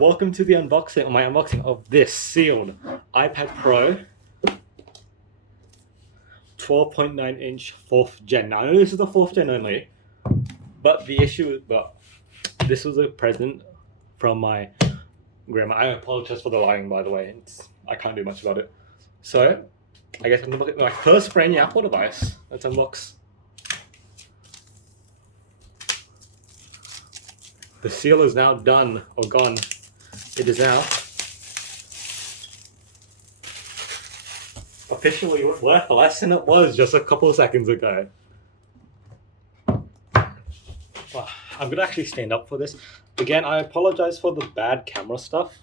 Welcome to the unboxing, or my unboxing of this sealed iPad Pro 12.9-inch 4th gen. Now I know this is the 4th gen only, but this was a present from my grandma. I apologize for the lying, by the way. I can't do much about it. So, I guess I'm gonna look at my first brand new Apple device. Let's unbox. The seal is now done, or gone. It is now officially worth less than it was just a couple of seconds ago. I'm gonna actually stand up for this. Again, I apologize for the bad camera stuff.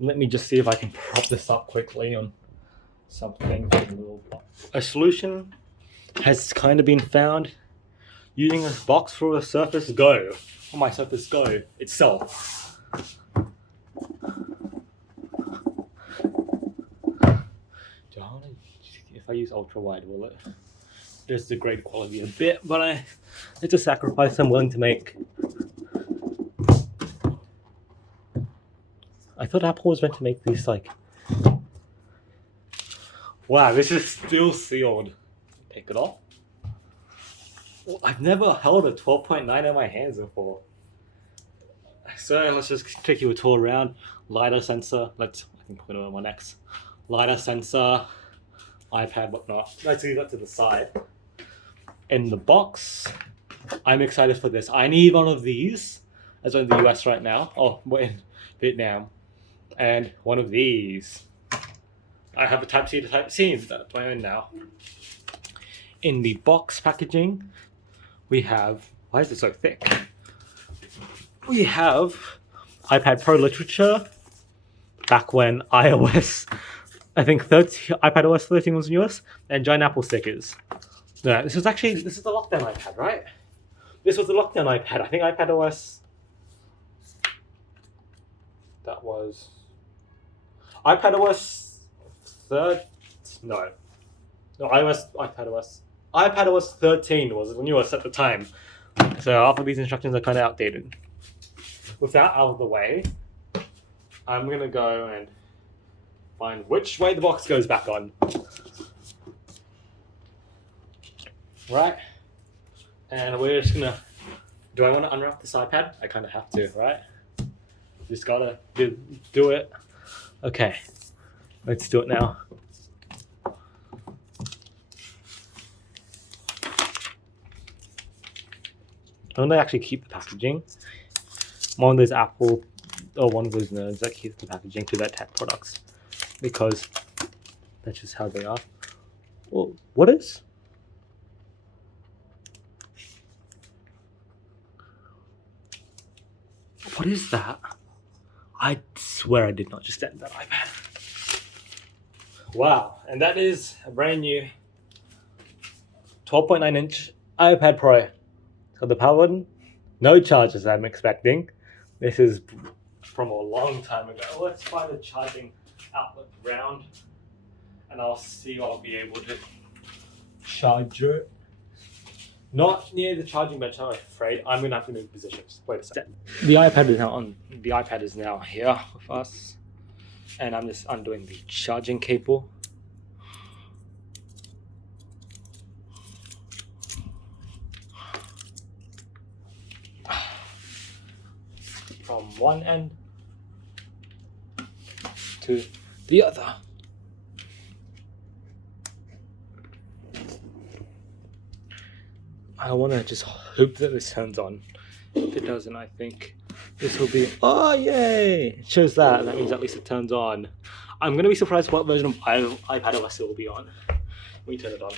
Let me just see if I can prop this up quickly on something. A solution has kind of been found using a box for a Surface Go, for my Surface Go itself. If I use ultra wide, will it just degrade quality a bit? But it's a sacrifice I'm willing to make. I thought Apple was meant to make these like. Wow, this is still sealed. Take it off. Well, I've never held a 12.9 in my hands before. So let's just take you a tour around. LiDAR sensor. I can put it on my next. LiDAR sensor, iPad, whatnot. Let's leave that to the side. In the box, I'm excited for this. I need one of these, as I'm in the US right now. Oh, we're in Vietnam. And one of these. I have a Type-C to Type-C. That's my own now. In the box packaging, we have... Why is it so thick? We have iPad Pro literature. Back when iOS... I think iPadOS 13 was newest, and giant Apple stickers. No, this is the lockdown iPad, right? This was the lockdown iPad. I think iPadOS. That was iPadOS iPadOS 13 was the newest at the time. So half of these instructions are kind of outdated. With that out of the way, I'm gonna go and find which way the box goes back on. Right? And we're just gonna... Do I want to unwrap this iPad? I kind of have to, right? Just gotta do it. Okay. Let's do it now. I'm gonna actually keep the packaging. I'm one of those Apple... or one of those nerds that keeps the packaging to their tech products. Because that's just how they are. Well, what is? What is that? I swear I did not just enter that iPad. Wow, and that is a brand new 12.9-inch iPad Pro. It's got the power button. No charges I'm expecting. This is from a long time ago. Let's find a charging outlet round, and I'll see if I'll be able to charge it. Not near the charging bench, I'm afraid. I'm gonna have to move positions. Wait a second. The iPad is now on. The iPad is now here with us, and I'm just undoing the charging cable. From one end to the other. I want to just hope that this turns on. If it doesn't, I think this will be... Oh, yay! It shows that. That means at least it turns on. I'm going to be surprised what version of iPadOS it will be on. Let me turn it on.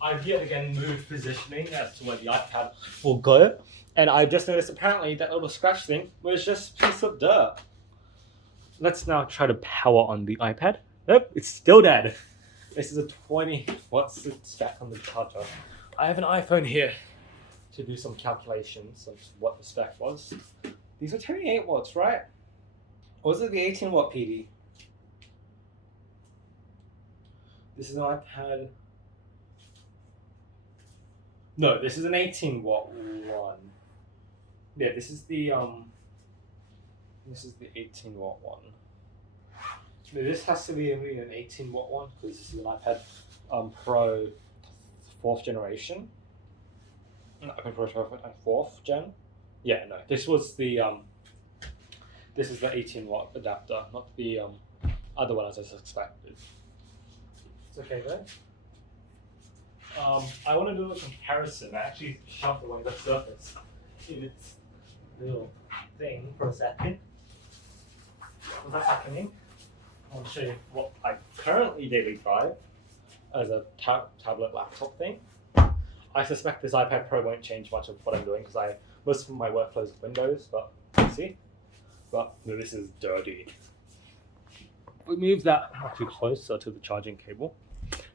I've yet again moved positioning as to where the iPad will go. And I just noticed apparently that little scratch thing was just a piece of dirt. Let's now try to power on the iPad. Nope, it's still dead. This is a 20. What's the spec on the charger? I have an iPhone here to do some calculations of what the spec was. These are 28 watts, right? Or was it the 18 watt PD? This is an iPad No, this is an 18-watt one. Yeah, this is the 18-watt one. This has to be an 18-watt one because this is an iPad Pro 4th generation. iPad Pro 4th gen. Yeah, no, this is the 18-watt adapter, not the other one as I suspected. It's okay though. I want to do a comparison. I actually shoved away the Surface in its little thing for a second. What's happening? I'll show you what I currently daily drive as a tablet laptop thing. I suspect this iPad Pro won't change much of what I'm doing because most of my workflow is Windows, but see? But no, this is dirty. We move that actually closer to the charging cable.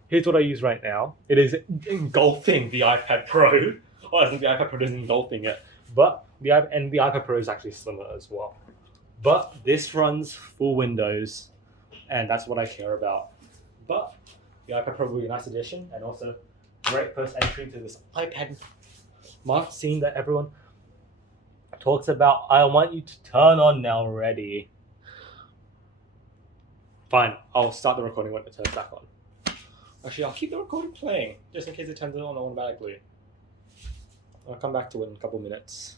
Here's what I use right now. It is engulfing the iPad Pro. Oh, I think the iPad Pro is engulfing it. But the iPad Pro is actually slimmer as well. But this runs full Windows, and that's what I care about. But the iPad Pro will be a nice addition, and also great first entry to this iPad Mark scene that everyone talks about. I want you to turn on now already. Fine, I'll start the recording when it turns back on. Actually, I'll keep the recording playing, just in case it turns on automatically. I'll come back to it in a couple minutes.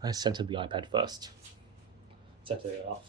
I centered the iPad first. Centered it off.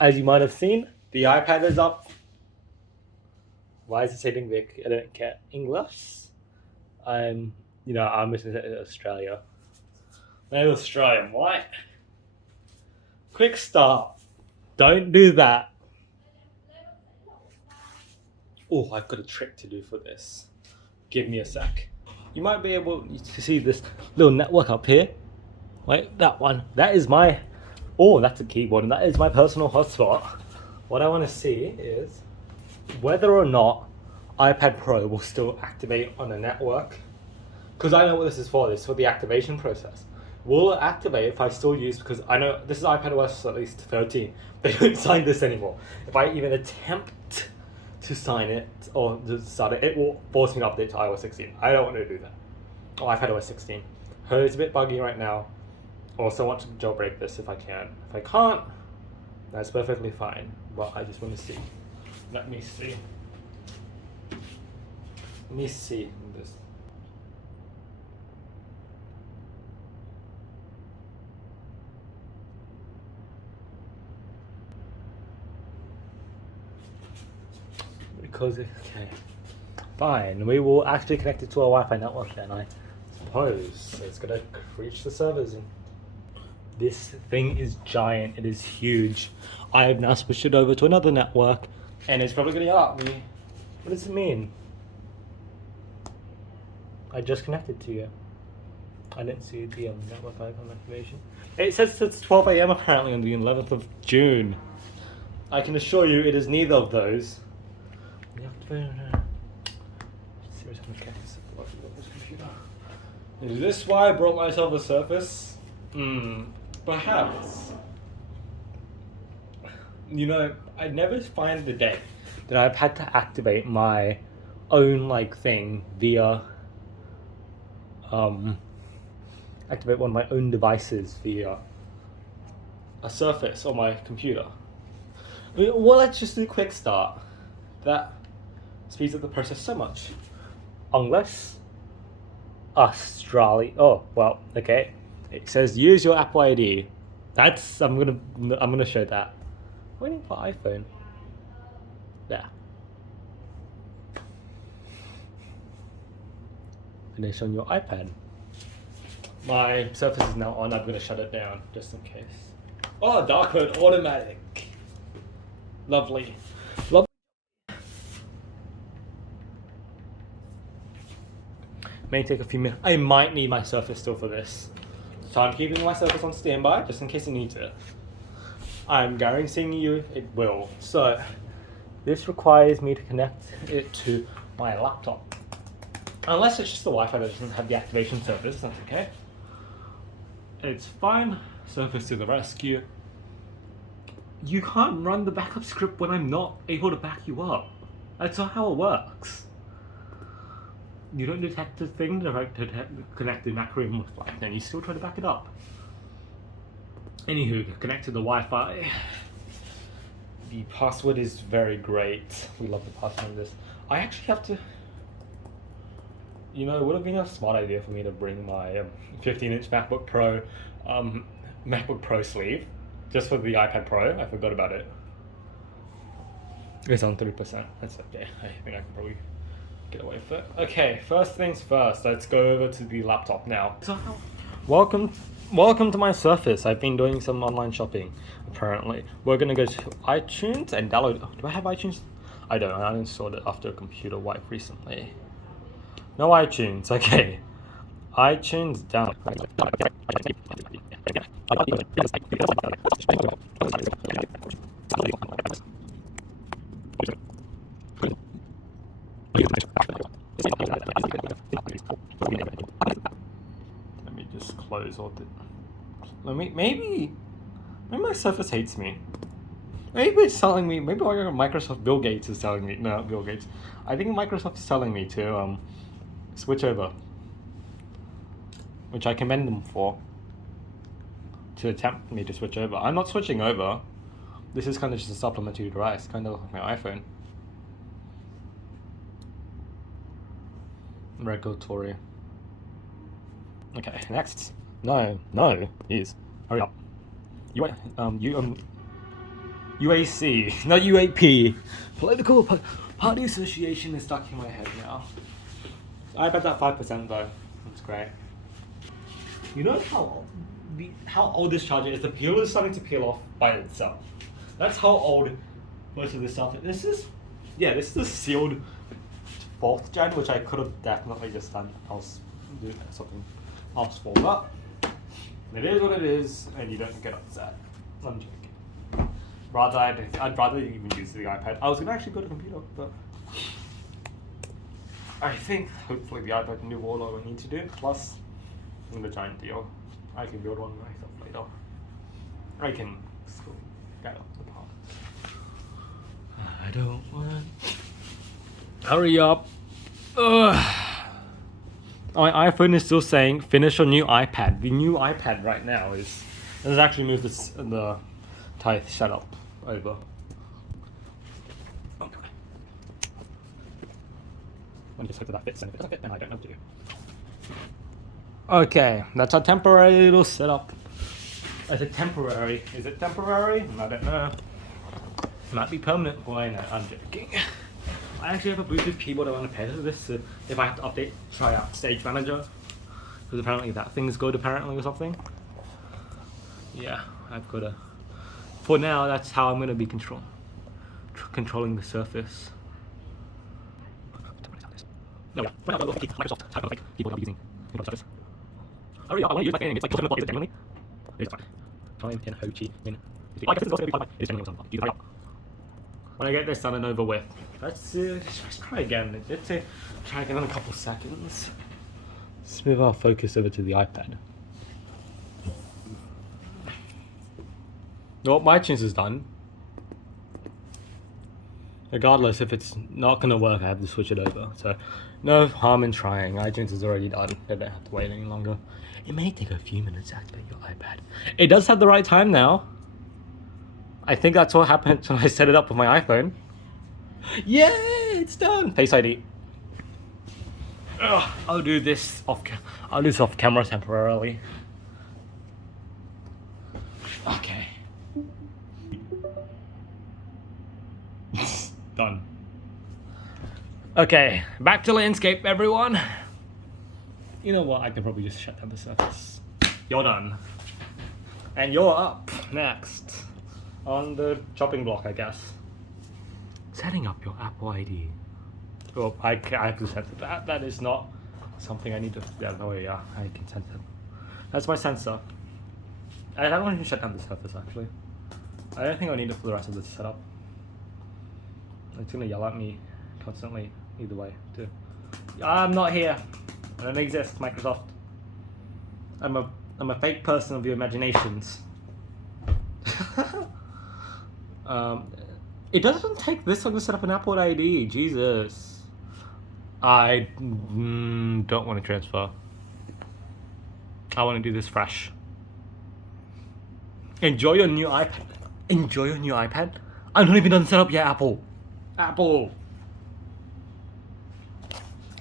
As you might have seen, the iPad is up. Why is it saying Vic? I don't care. English? I'm in Australia. I'm Australian, right? Quick start. Don't do that. Oh, I've got a trick to do for this. Give me a sec. You might be able to see this little network up here. Wait, that one. That is my... Oh, that's a keyboard, and that is my personal hotspot. What I want to see is whether or not iPad Pro will still activate on a network. Because I know what this is for. This is for the activation process. Will it activate if I still use... Because I know this is iPadOS at least 13. They don't sign this anymore. If I even attempt to sign it or to start it, it will force me to update to iOS 16. I don't want to do that. Or iPadOS 16. Heard it's a bit buggy right now. Also want to jailbreak this if I can. If I can't, that's perfectly fine. But I just want to see. Let me see. Let me see this. Because okay, fine. We will actually connect it to a Wi-Fi network then, I suppose. So it's gonna reach the servers and. This thing is giant. It is huge. I have now switched it over to another network, and it's probably going to yell at me. What does it mean? I just connected to you. I didn't see the network icon activation. It says it's 12 a.m. apparently on the 11th of June. I can assure you it is neither of those. Is this why I brought myself a Surface? Perhaps. I never find the day that I've had to activate my own thing via activate one of my own devices via a Surface on my computer. Well, let's just do a quick start. That speeds up the process so much. Unless Australia. Oh well, okay. It says use your Apple ID. I'm gonna show that. Waiting for iPhone. There. Finish on your iPad. My Surface is now on. I'm gonna shut it down just in case. Oh, dark mode automatic. Lovely. May take a few minutes. I might need my Surface still for this. So I'm keeping my Surface on standby just in case it needs it. I'm guaranteeing you it will. So this requires me to connect it to my laptop. Unless it's just the Wi-Fi that doesn't have the activation service, that's okay. It's fine. Surface to the rescue. You can't run the backup script when I'm not able to back you up. That's not how it works. You don't detect the thing to connect the macro with Wi-Fi, then you still try to back it up. Anywho, connect to the Wi-Fi. The password is very great. We love the password on this. I actually have to... You know, it would have been a smart idea for me to bring my 15-inch MacBook Pro sleeve just for the iPad Pro. I forgot about it. It's on 3%. That's okay. I think I can probably get away with it. Okay, first things first. Let's go over to the laptop now. So, welcome to my Surface. I've been doing some online shopping, apparently. We're gonna go to iTunes and download... Do I have iTunes? I don't. I uninstalled it after a computer wipe recently. No iTunes. Okay. iTunes down. Let me just close all the... Maybe my Surface hates me. Maybe it's telling me... Maybe Microsoft... Bill Gates is telling me... No, Bill Gates. I think Microsoft is telling me to switch over. Which I commend them for. To attempt me to switch over. I'm not switching over. This is kind of just a supplementary device. Kind of like my iPhone. Regulatory. Okay, next. No, is hurry up. UAC, not UAP. Political Party Association is stuck in my head now. I bet that 5% though. That's great. You know how old this charger is? The peel is starting to peel off by itself. That's how old most of this stuff is. This is a sealed 4th gen, which I could have definitely just done else, do something else for, but it is what it is, and you don't get upset. I'm joking. I'd rather even use the iPad. I was gonna actually go to the computer, but I think hopefully the iPad can do all I need to do. Plus, in the giant deal, I can build one myself later. I can still get up the parts. I don't want. Hurry up. Ugh. My iPhone is still saying finish your new iPad. The new iPad right now is... Let's actually move the entire setup over. Okay. Let me just hope that fits, and if it doesn't fit, then I don't know what to do. Okay, that's our temporary little setup. I said temporary. Is it temporary? I don't know. Might be permanent. Why not? I'm joking. I actually have a Bluetooth keyboard I want to pair to this, so if I have to try out Stage Manager, because apparently that thing's good apparently or something. Yeah, I've got to... For now, that's how I'm going to be controlling the Surface. No, for now, Microsoft type of keyboard I'll be using. Surface. Hurry up, I want to use my thing. It's like just the genuinely. It's fine. Time in Ho Chi Minh. I guess this is also going to be part of it. It's genuinely something. Hurry up. When I get this done and over with, let's try again. Let's try again in a couple seconds. Let's move our focus over to the iPad. No, my iTunes is done. Regardless, if it's not going to work, I have to switch it over. So, no harm in trying. iTunes is already done. I don't have to wait any longer. It may take a few minutes to activate your iPad. It does have the right time now. I think that's what happened when I set it up with my iPhone. Yay! It's done! Face ID. Ugh, I'll do this off camera temporarily. Okay. Done. Okay, back to landscape, everyone. You know what? I could probably just shut down the Surface. You're done. And you're up next. On the chopping block, I guess. Setting up your Apple ID. Well, I have to set that. That is not something I need to. Yeah, no, yeah, I can sense it. That's my sensor. I don't want to shut down the surface actually. I don't think I need it for the rest of this setup. It's gonna yell at me constantly either way too. I'm not here. I don't exist, Microsoft. I'm a fake person of your imaginations. It doesn't take this long to set up an Apple ID. Jesus. I don't want to transfer. I want to do this fresh. Enjoy your new iPad. Enjoy your new iPad? I'm not even done set up yet, Apple. Apple.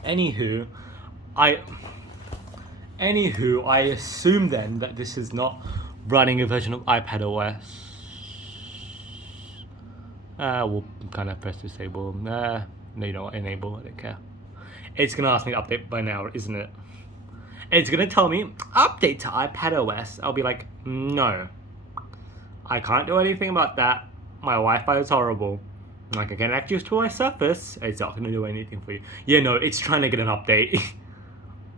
Anywho, I assume then that this is not running a version of iPad OS. We'll kind of press disable. No, you know what? Enable. I don't care. It's gonna ask me to update by now, isn't it? It's gonna tell me update to iPad OS. I'll be like, no, I can't do anything about that. My Wi-Fi is horrible. Like, I can connect you to my Surface. It's not gonna do anything for you. Yeah, no, it's trying to get an update.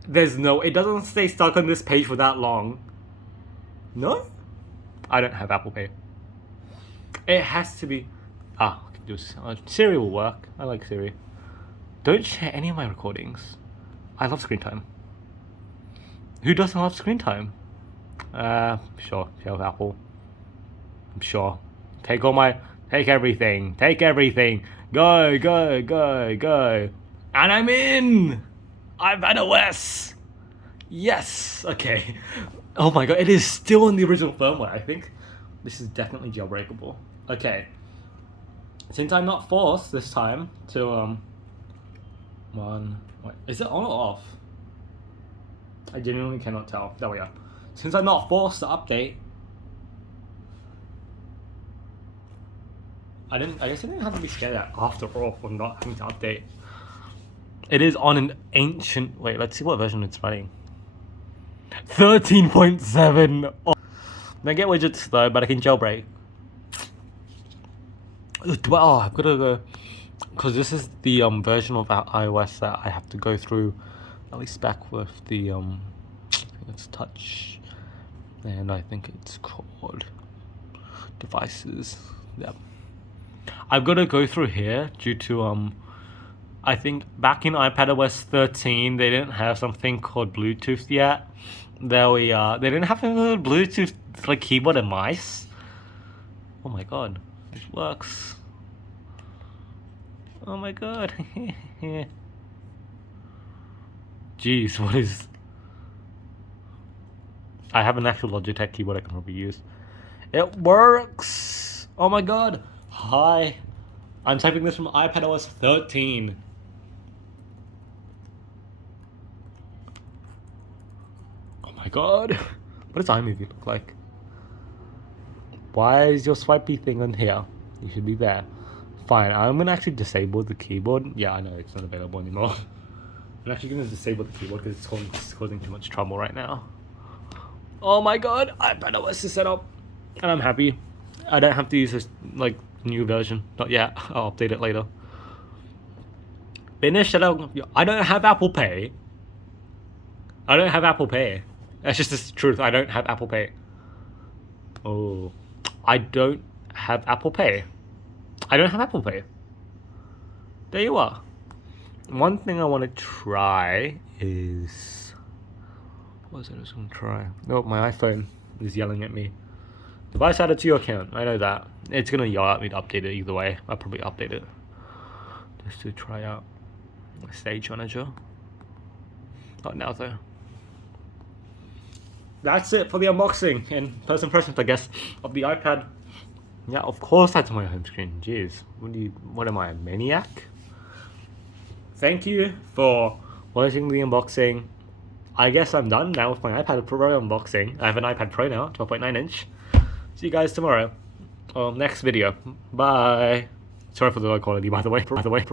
It doesn't stay stuck on this page for that long. No? I don't have Apple Pay. It has to be. Siri will work. I like Siri. Don't share any of my recordings. I love screen time. Who doesn't love screen time? Sure, share with Apple. I'm sure. Take everything. Take everything. Go, go, go, go. And I'm in! iPad OS! Yes! Okay. Oh my god, it is still in the original firmware, I think. This is definitely jailbreakable. Okay. Since I'm not forced this time to, is it on or off? I genuinely cannot tell. There we go. Since I'm not forced to update, I guess I didn't have to be scared that after all for not having to update. It is on an ancient. Wait, let's see what version it's running. 13.7. Oh. I get widgets though, but I can jailbreak. Well, I've got to go because this is the version of iOS that I have to go through, at least back with the I think it's touch, and I think it's called devices. Yep. I've got to go through here due to I think back in iPadOS 13 they didn't have something called Bluetooth yet. There we are. They didn't have a Bluetooth like keyboard and mice. Oh my god, it works. Oh my god. Jeez, what is? I have an actual Logitech keyboard I can probably use. It works. Oh my god. Hi. I'm typing this from iPadOS 13. Oh my god. What does iMovie look like? Why is your swipey thing on here? You should be there. Fine, I'm gonna actually disable the keyboard. Yeah, I know it's not available anymore. I'm actually gonna disable the keyboard because it's causing too much trouble right now. Oh my god, iPadOS is set up. And I'm happy. I don't have to use this like new version. Not yet. I'll update it later. Finish it out. I don't have Apple Pay. I don't have Apple Pay. That's just the truth. I don't have Apple Pay. Oh. I don't have Apple Pay. I don't have Apple Pay. There you are. One thing I want to try is... What was I just going to try? No, my iPhone is yelling at me. Device added to your account. I know that. It's going to yell at me to update it either way. I'll probably update it. Just to try out Stage Manager. Not now though. That's it for the unboxing and first impressions, I guess, of the iPad. Yeah, of course that's my home screen. Jeez, what am I, a maniac? Thank you for watching the unboxing. I guess I'm done now with my iPad Pro unboxing. I have an iPad Pro now, 12.9 inch. See you guys tomorrow. Next video. Bye. Sorry for the low quality, by the way.